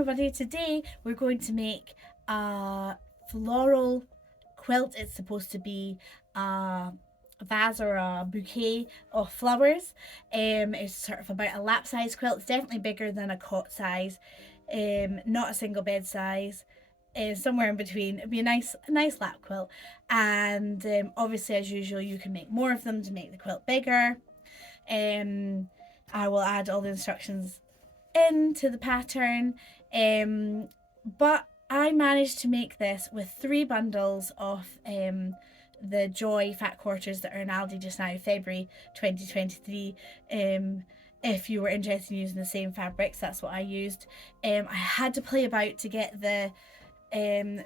everybody. Today we're going to make a floral quilt. It's supposed to be a vase or a bouquet of flowers. It's sort of about a lap size quilt. It's definitely bigger than a cot size, not a single bed size. Somewhere in between. It'd be a nice lap quilt, and obviously, as usual, you can make more of them to make the quilt bigger. I will add all the instructions into the pattern, but I managed to make this with 3 bundles of the Joy fat quarters that are in Aldi just now, February 2023. If you were interested in using the same fabrics, that's what I used. I had to play about to get the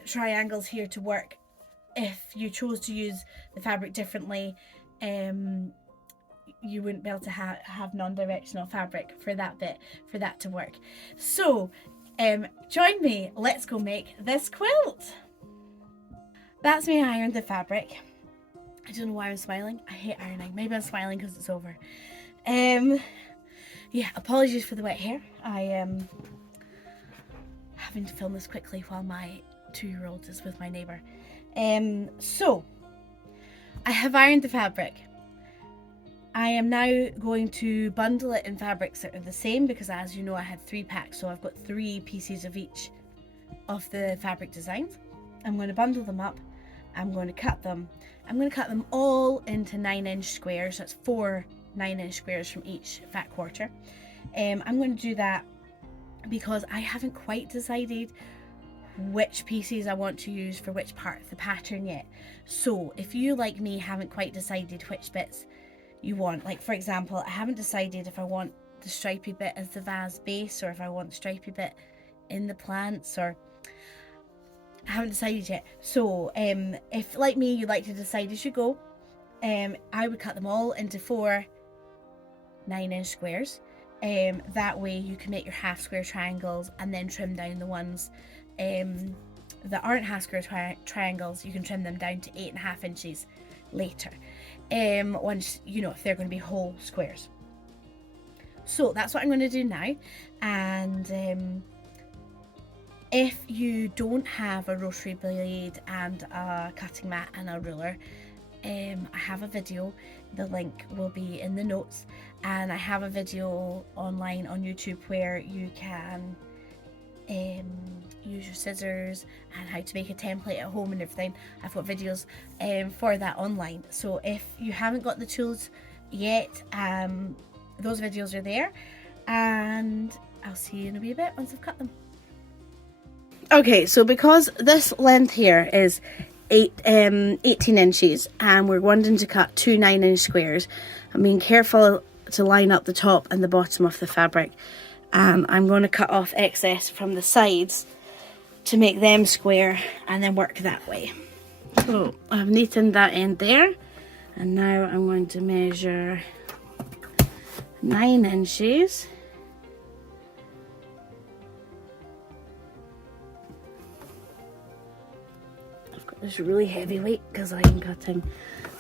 triangles here to work. If you chose to use the fabric differently, you wouldn't be able to have non-directional fabric for that to work. So join me, let's go make this quilt. That's me. I ironed the fabric. I don't know why I'm smiling. I hate ironing. Maybe I'm smiling because it's over. Yeah, apologies for the wet hair. I am having to film this quickly while my 2-year-old is with my neighbour. So I have ironed the fabric. I am now going to bundle it in fabrics that are the same, because as you know I had 3 packs, so I've got 3 pieces of each of the fabric designs. I'm going to bundle them up. I'm going to cut them. I'm going to cut them all into 9-inch squares. That's 4 9-inch squares from each fat quarter. I'm going to do that because I haven't quite decided which pieces I want to use for which part of the pattern yet. So if you, like me, haven't quite decided which bits you want, like for example, I haven't decided if I want the stripy bit as the vase base or if I want the stripy bit in the plants, or I haven't decided yet. So if, like me, you like to decide as you go, I would cut them all into 4 9-inch squares. That way you can make your half square triangles and then trim down the ones that aren't half square triangles. You can trim them down to 8.5 inches later, once you know if they're going to be whole squares. So that's what I'm going to do now. And if you don't have a rotary blade and a cutting mat and a ruler, I have a video. The link will be in the notes, and I have a video online on YouTube where you can use your scissors and how to make a template at home and everything. I've got videos for that online, so if you haven't got the tools yet, those videos are there, and I'll see you in a wee bit once I've cut them. Okay, so because this length here is 18 inches and we're wanting to cut 2 9-inch squares, I'm being careful to line up the top and the bottom of the fabric, and I'm going to cut off excess from the sides to make them square and then work that way. So I've neatened that end there, and now I'm going to measure 9 inches. I've got this really heavy weight because I'm cutting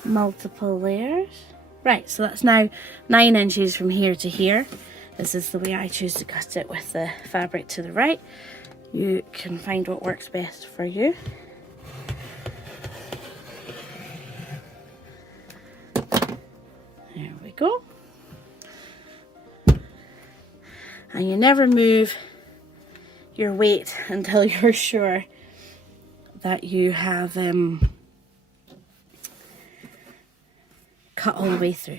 multiple layers. Right, so that's now 9 inches from here to here. This is the way I choose to cut it, with the fabric to the right. You can find what works best for you. There we go. And you never move your weight until you're sure that you have cut all the way through.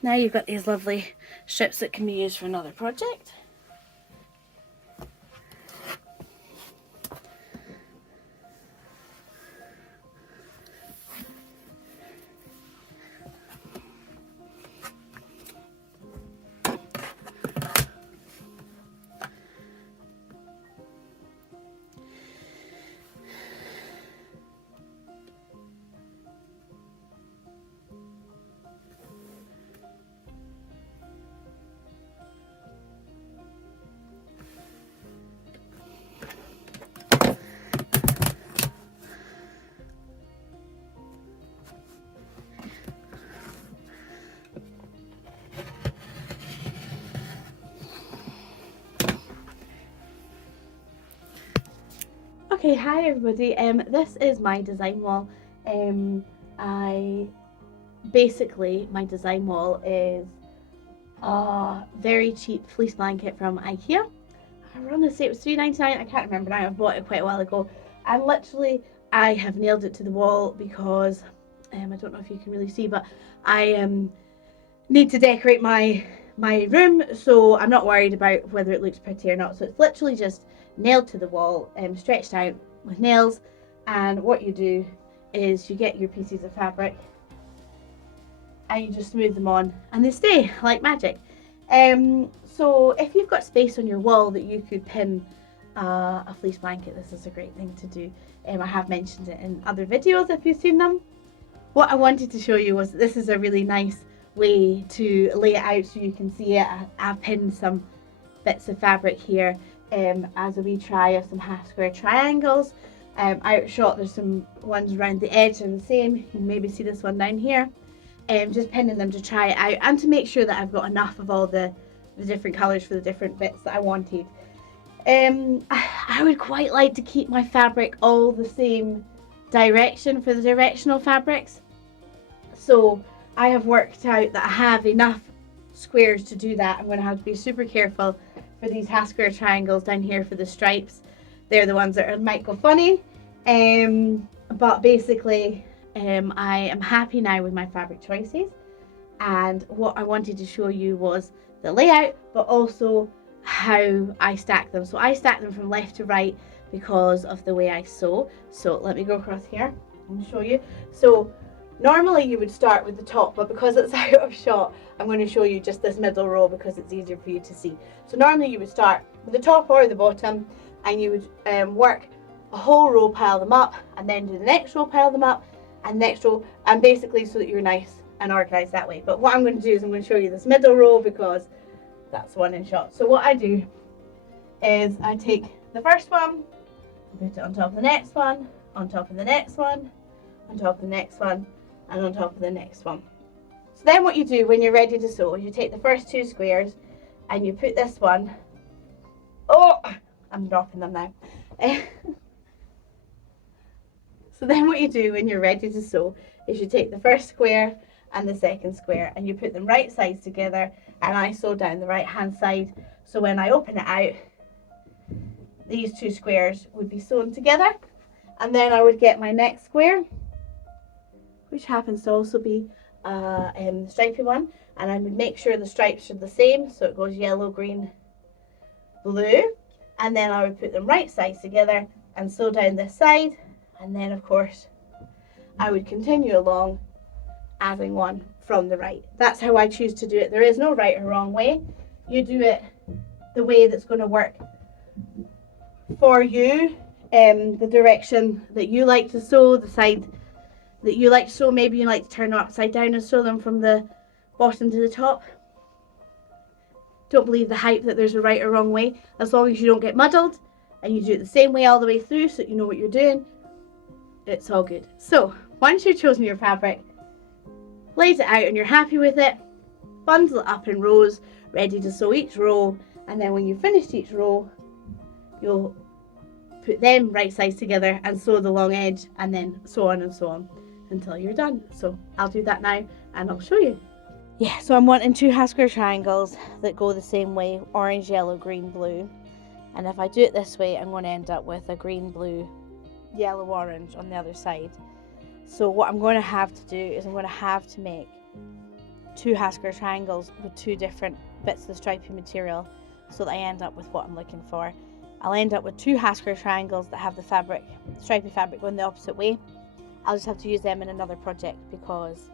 Now you've got these lovely strips that can be used for another project. Okay, hi everybody. This is my design wall. My design wall is a very cheap fleece blanket from IKEA. I want to say it was $3.99. I can't remember now. I bought it quite a while ago, and literally I have nailed it to the wall because I don't know if you can really see, but I need to decorate my room, so I'm not worried about whether it looks pretty or not. So it's literally just nailed to the wall, stretched out with nails. And what you do is you get your pieces of fabric and you just smooth them on, and they stay like magic. So if you've got space on your wall that you could pin a fleece blanket, this is a great thing to do. I have mentioned it in other videos if you've seen them. What I wanted to show you was that this is a really nice way to lay it out so you can see it. I've pinned some bits of fabric here as a wee try of some half square triangles. Outshot, there's some ones around the edge and the same. You can maybe see this one down here. Just pinning them to try it out and to make sure that I've got enough of all the different colours for the different bits that I wanted. I would quite like to keep my fabric all the same direction for the directional fabrics. So I have worked out that I have enough squares to do that. I'm going to have to be super careful for these half square triangles down here for the stripes. They're the ones that might go funny. But basically I am happy now with my fabric choices, and what I wanted to show you was the layout, but also how I stack them. So I stack them from left to right because of the way I sew. So let me go across here and show you. So normally you would start with the top, but because it's out of shot, I'm going to show you just this middle row because it's easier for you to see. So normally you would start with the top or the bottom, and you would work a whole row, pile them up, and then do the next row, pile them up, and next row, and basically so that you're nice and organised that way. But what I'm going to do is I'm going to show you this middle row because that's one in shot. So what I do is I take the first one, put it on top of the next one, on top of the next one, on top of the next one, and on top of the next one. So then what you do when you're ready to sew, you take the first two squares and you put this one, oh, I'm dropping them now. So then what you do when you're ready to sew is you take the first square and the second square and you put them right sides together, and I sew down the right hand side, so when I open it out these two squares would be sewn together, and then I would get my next square, which happens to also be a stripy one, and I would make sure the stripes are the same, so it goes yellow, green, blue, and then I would put them right sides together and sew down this side, and then of course I would continue along adding one from the right. That's how I choose to do it. There is no right or wrong way. You do it the way that's going to work for you, the direction that you like to sew, the side that you like to sew. Maybe you like to turn them upside down and sew them from the bottom to the top. Don't believe the hype that there's a right or wrong way. As long as you don't get muddled and you do it the same way all the way through so that you know what you're doing, it's all good. So once you've chosen your fabric, laid it out and you're happy with it, bundle it up in rows, ready to sew each row, and then when you've finished each row, you'll put them right sides together and sew the long edge, and then so on and so on until you're done. So I'll do that now and I'll show you. Yeah, so I'm wanting two half square triangles that go the same way, orange, yellow, green, blue. And if I do it this way, I'm going to end up with a green, blue, yellow, orange on the other side. So what I'm going to have to do is I'm going to have to make two half square triangles with two different bits of the stripy material so that I end up with what I'm looking for. I'll end up with two half square triangles that have the fabric, stripy fabric, going the opposite way. I'll just have to use them in another project because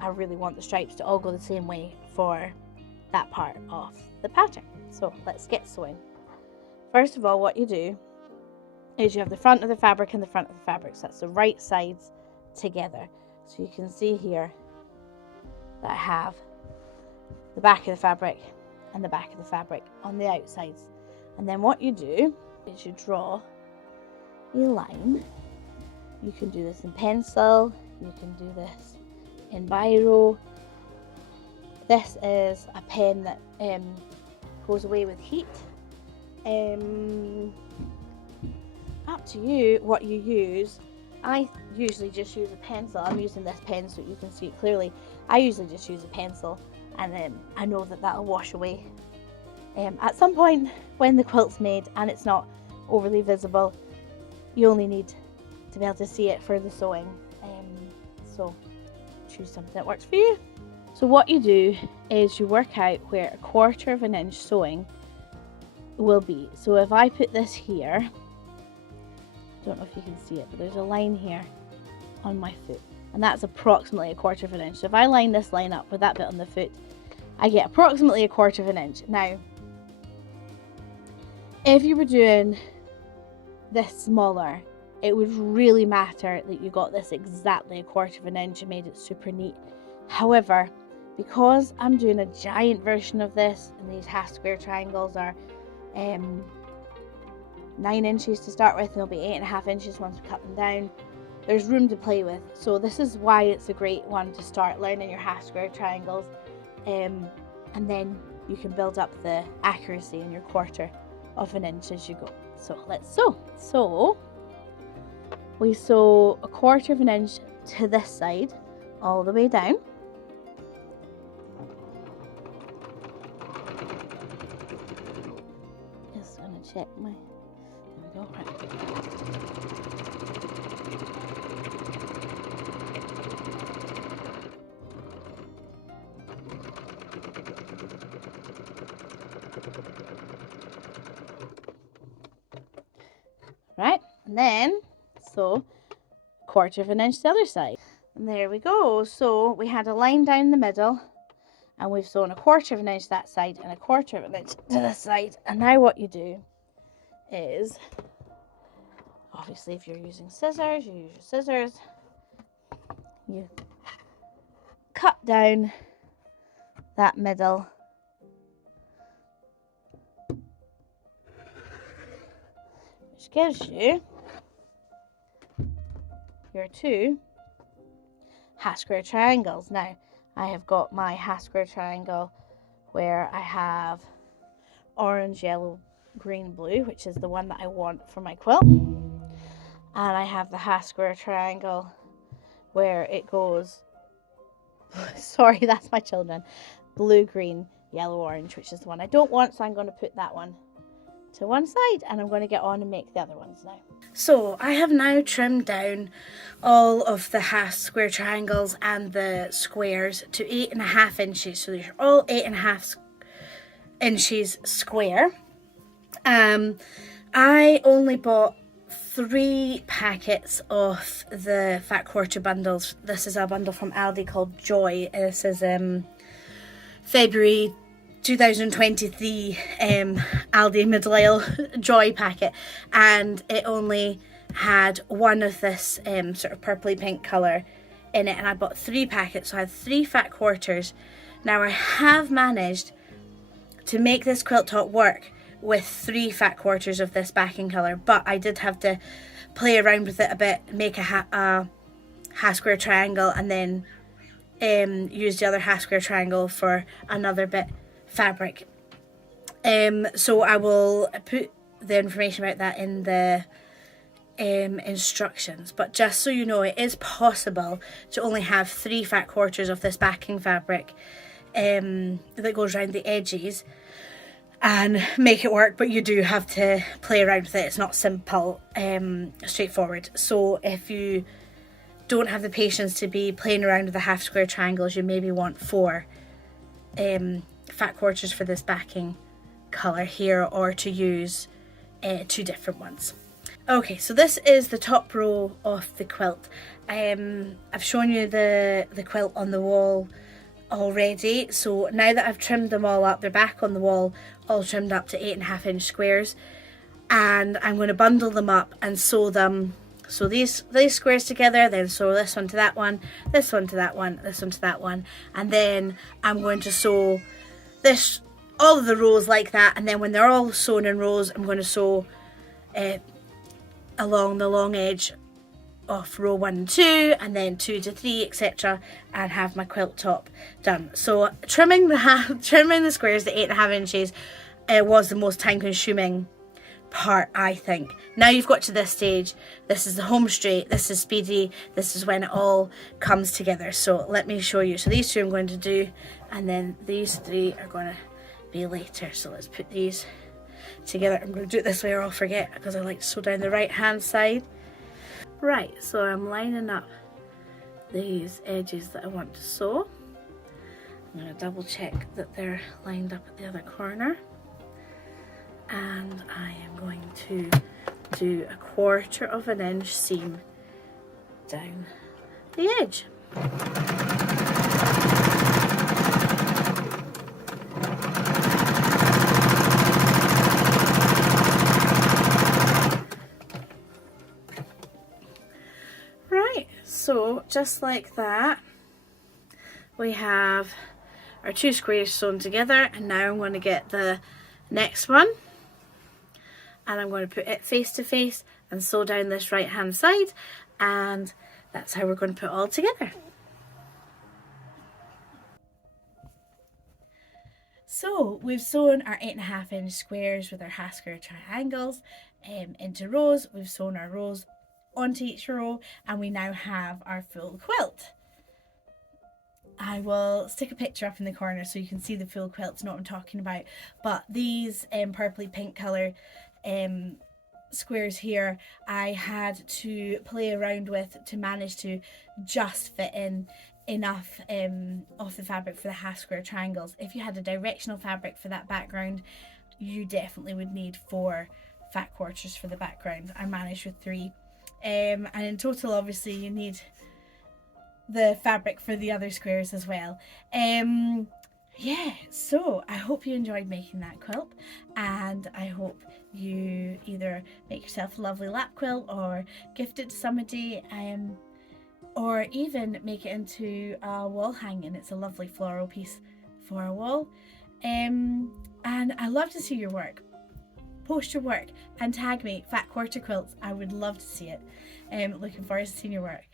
I really want the stripes to all go the same way for that part of the pattern. So let's get sewing. First of all, what you do is you have the front of the fabric and the front of the fabric, so that's the right sides together. So you can see here that I have the back of the fabric and the back of the fabric on the outsides. And then what you do is you draw a line. You can do this in pencil, you can do this in biro. This is a pen that goes away with heat. up to you what you use. I usually just use a pencil. I'm using this pen so you can see it clearly. I usually just use a pencil, and then I know that that'll wash away at some point when the quilt's made and it's not overly visible. You only need to be able to see it for the sewing, so choose something that works for you. So what you do is you work out where 1/4 of an inch sewing will be. So if I put this here, I don't know if you can see it, but there's a line here on my foot, and that's approximately 1/4 of an inch. So if I line this line up with that bit on the foot, I get approximately 1/4 of an inch. Now, if you were doing this smaller, it would really matter that you got this exactly 1/4 of an inch and made it super neat. However, because I'm doing a giant version of this, and these half square triangles are 9 inches to start with, and they'll be 8.5 inches once we cut them down, there's room to play with. So this is why it's a great one to start learning your half square triangles, and then you can build up the accuracy in your 1/4 of an inch as you go. So let's sew. So we sew 1/4 of an inch to this side all the way down. Just gonna check my, there we go, right. Right, and then sew 1/4 of an inch to the other side. And there we go. So we had a line down the middle, and we've sewn 1/4 of an inch that side and 1/4 of an inch to this side. And now what you do is, obviously if you're using scissors, you use your scissors. You cut down that middle, which gives you your 2 half square triangles. Now I have got my half square triangle where I have orange, yellow, green, blue, which is the one that I want for my quilt, and I have the half square triangle where it goes sorry, that's my children, blue, green, yellow, orange, which is the one I don't want, so I'm going to put that one to one side, and I'm going to get on and make the other ones now. So I have now trimmed down all of the half square triangles and the squares to 8.5 inches. So they're all 8.5 inches square. I only bought 3 packets of the fat quarter bundles. This is a bundle from Aldi called Joy. This is February 2023 Aldi middle aisle Joy packet, and it only had one of this sort of purpley pink colour in it, and I bought 3 packets, so I had 3 fat quarters. Now I have managed to make this quilt top work with 3 fat quarters of this backing colour, but I did have to play around with it a bit, make a half square triangle, and then use the other half square triangle for another bit fabric. So I will put the information about that in the instructions, but just so you know, it is possible to only have 3 fat quarters of this backing fabric that goes around the edges and make it work, but you do have to play around with it. It's not simple, straightforward. So if you don't have the patience to be playing around with the half square triangles, you maybe want 4 fat quarters for this backing colour here, or to use 2 different ones. Okay, so this is the top row of the quilt. I've shown you the quilt on the wall already, so now that I've trimmed them all up, they're back on the wall, all trimmed up to 8.5 inch squares, and I'm going to bundle them up and sew them. So these squares together, then sew this one to that one, this one to that one, this one to that one, and then I'm going to sew this, all of the rows like that, and then when they're all sewn in rows, I'm going to sew along the long edge of row 1 and 2, and then 2 to 3, etc., and have my quilt top done. So trimming the squares to 8.5 inches was the most time consuming part, I think. Now you've got to this stage, this is the home straight, this is speedy, this is when it all comes together. So let me show you. So these two I'm going to do, and then these three are going to be later. So let's put these together. I'm going to do it this way or I'll forget, because I like to sew down the right hand side. Right, so I'm lining up these edges that I want to sew. I'm going to double check that they're lined up at the other corner. And I am going to do 1/4 of an inch seam down the edge. Right, so just like that, we have our 2 squares sewn together, and now I'm going to get the next one. And I'm going to put it face to face and sew down this right hand side, and that's how we're going to put it all together. So we've sewn our 8.5 inch squares with our Hasker triangles into rows. We've sewn our rows onto each row, and we now have our full quilt. I will stick a picture up in the corner so you can see the full quilt, know what I'm talking about. But these purpley pink colour squares here, I had to play around with to manage to just fit in enough of the fabric for the half square triangles. If you had a directional fabric for that background, you definitely would need 4 fat quarters for the background. I managed with 3, and in total obviously you need the fabric for the other squares as well. Yeah, so I hope you enjoyed making that quilt, and I hope you either make yourself a lovely lap quilt or gift it to somebody, or even make it into a wall hanging. It's a lovely floral piece for a wall. And I love to see your work. Post your work and tag me, Fat Quarter Quilts. I would love to see it. Looking forward to seeing your work.